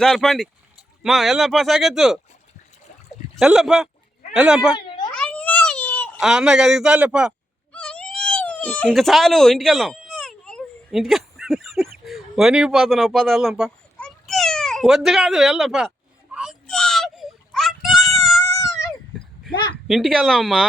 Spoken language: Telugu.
చాలు పండి మా వెళ్దాంపా సాగెత్తు వెళ్దాంపా వెళ్దాంపా అన్నకి అది చాలేపా ఇంకా చాలు ఇంటికి వెళ్దాం ఇంటికి వణిగిపోతున్నావు పద వెళ్దాంపా వద్దు కాదు వెళ్దాంపా ఇంటికి వెళ్దామమ్మా